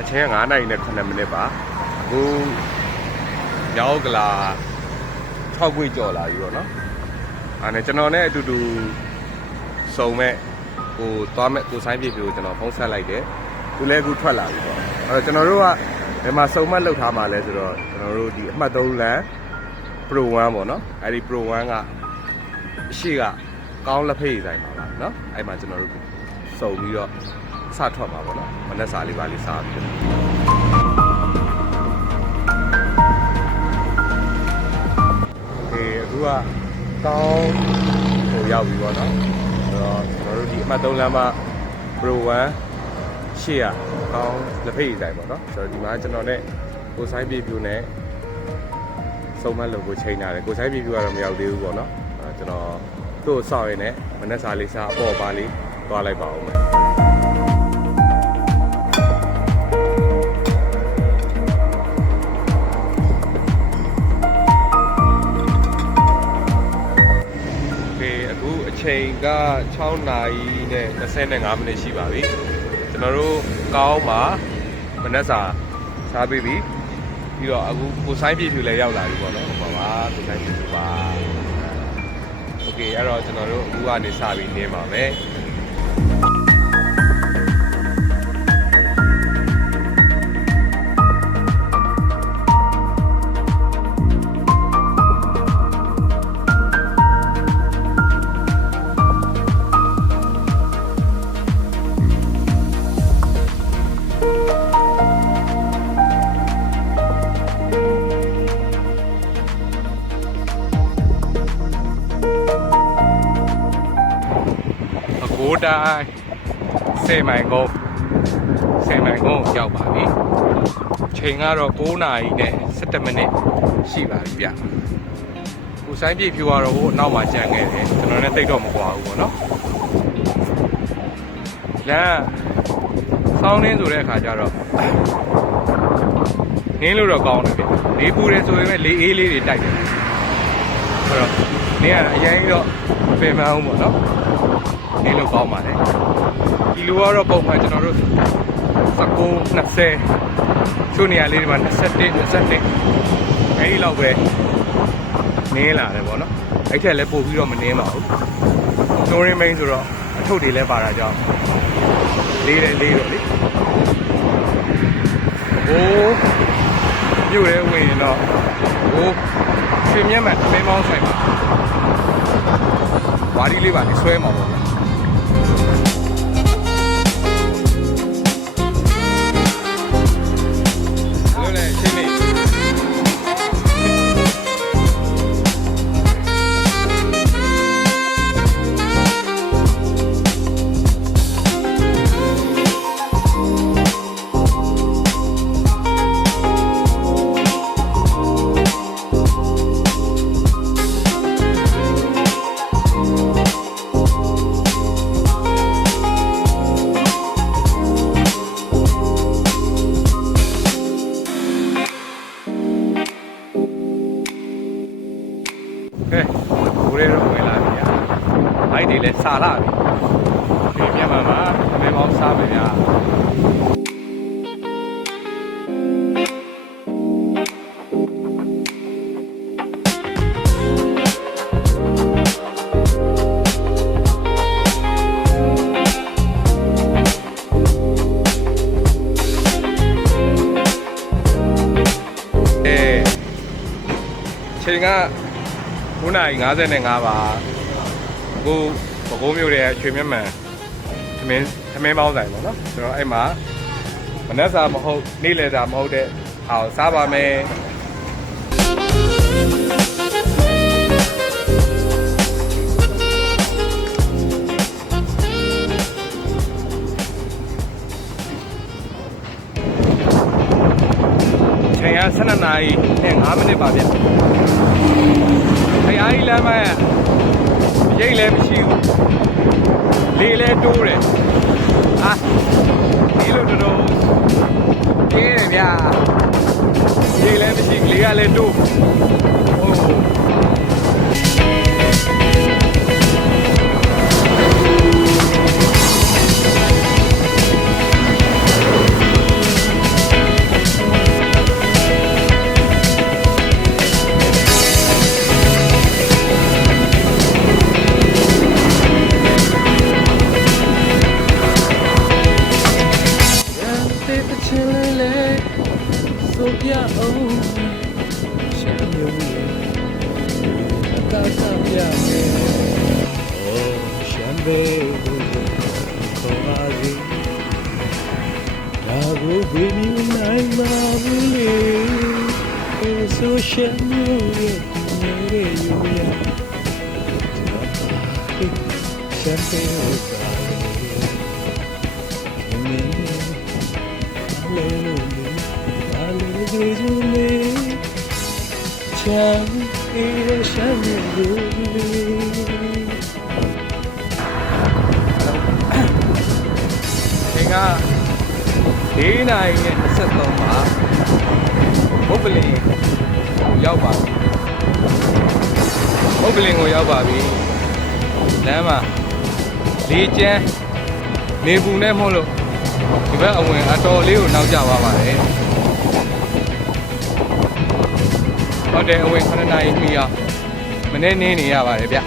အချိန်က9နာရီနဲ့9မိနစ်ပါအခုရောက်ကလာ6ခွေကြော်လာပြီပေါ့နော်အဲ့နဲ့ကျွန်တော်နဲ့အတူတူစုံမဲ့ကိုသွားမဲ့ကိုဆိုင်ပြေပြေကိုကျွန်တော်ဖုန်းဆက်လိုက်တယ်သူလည်းအခုထွက်လာပြီပေါ့အဲ့တော့ကျွန်တော်တို့ကဒီမှာစုံမှတ်လောက်ထားမှာလဲဆိုတော့ကျွန်တော်တို့ဒီအမှတ်3လမ်း Pro 1ပေါ့နော်အဲ့ဒီ Pro 1ကအရှိကကောင်းလက်ဖေးဆိုင်ပါလားနော်အဲ့မှာကျွန်တော်တို့စုံပြီးတော့စထွက်ပါပေါ့နော်မနက်စာလေးပါလေးစားပြီးအခုကကောင်းဟိုရောက်ပြီပေါ့နော်ဆိုတော့ကျွန်တော်တို့ဒီအမှတ်3လမ်းမှာ Pro 1ရှေ့ကကောင်းလက်ဖေးဆိုင်ပေါ့နော်ဆိုတော့ဒီမှာကျွန်တော်နဲ့ကိုဆိုင်ပြေပြူနဲ့စုံမလို့ကိုချိန်ထားတယ်ကိုဆိုင်ပြေပြူကတော့မရောက်သေးဘူးပေါ့နော်ကျွန်တော်သူ့ကိုစောင့်ရင်းနဲ့မနက်စာလေးစားအပေါ်ပါလေးသွားလိုက်ပါဦးမယ်အချိန်က6နာရီနဲ့25မိနစ်ရှိပါပြီကျွန်တော်တို့ကောင်းမှာမနက်စာစားပြီးပြီပြီးတော့အခုကိုဆိုင်ပြေဖြူလည်းရောက်လာပြီပေါ့နော်ဟုတ်ပါကိုဆိုင်ပြေဖြူပါโอเคအဲ့တော့ကျွန်တော်တို့အခုကနေစပြီးနေပါမယ်တိုင်း10မိုင်ကုန်းရောက်ပါပြီချိန်ကတော့9နာရီနဲ့17မိနစ်ရှိပါပြီဗျကိုဆိုင်ပြေဖြူကတော့ဟိုအနောက်မှာကြံခဲ့တယ်ကျွန်တော်လည်းတိတ်တော့မကွာဘူးပေါ့နော်လမ်းဆောင်းနှင်းဆိုတဲ့အခါကျတော့နင်းလို့တော့ကောင်းတယ်ဗျလေးပူတယ်ဆိုရင်လည်းလေးအေးလေးတွေတိုက်တယ်အဲ့တော့နင်းကအရင်တော့မပင်မအောင်ပေါ့နော်နေလို့ကောင်းပါလေကီလိုကတော့ပုံမှန်ကျွန်တော်တို့19 20ချို့နေရာလေးတွေမှာ21 22အဲဒီလောက်ပဲနင်းလာတယ်ပေါ့နော်အဲ့ထက်လည်းပို့ပြီးတော့မနင်းပါဘူးတိုးရင်းမိန်ဆိုတော့အထုပ်တွေလည်းပါတာကြောင့်လေးတော့လေဟိုမြို့ရဲဝင်ရင်တော့ဟိုရွှေမြတ်မှန်မင်းမောင်းဆိုင်မှာဝါဒီလေးပါလေဆွဲမှာပေါ့အဲ့ဒီလေစာလာပြီဒီမြန်မာမှာအမေမောင်းစားမယ်ဗျာချိန်က9:55ပါကိုပကုံးမျိုးတွေရွှေမြတ်မှန်သမင်းပေါင်းဆိုင်ပေါ့နော်ဆိုတော့အဲ့မှာမနက်စာမဟုတ်နေ့လယ်စာမဟုတ်တဲ့ဟာကိုစားပါမယ်ချိန်က12နာရီနဲ့5မိနစ်ပါဗျ။အားကြီးလမ်းမရိတ်လည်းမရှိဘူးလေလည်းတိုးတယ်ဟာဒီလိုတော်ကျင်းတယ်ဗျာရိတ်လည်းမရှိလေကလည်းတိုးဟို လေးဆိုပြအောင်ရှမ်းမျိုးရဲ့ကာကပြမယ် Oh ရှမ်းဘေးကိုခေါ်ပါစီဒါကိုဘယ်နည်းနိုင်မှာဘူးလေဆိုရှမ်းမျိုးရဲ့နေရယူရရှမ်းဘေးကိုချမ်းအေးရှမ်းရည်ခင်က4နာရီနဲ့23မှာဘုတ်ပလင်ရောက်ပါပြီဘုတ်ပလင်ကိုရောက်ပါပြီလမ်းမှာလေးကျန်းနေပူနဲ့မဟုတ်လို့ဒီဘက်အဝင်အတော်လေးကိုနောက်ကျသွားပါတယ်ဟုတ်တယ်အဝင်9နာရီမိအောင်မနေ့နေရပါတယ်ဗျ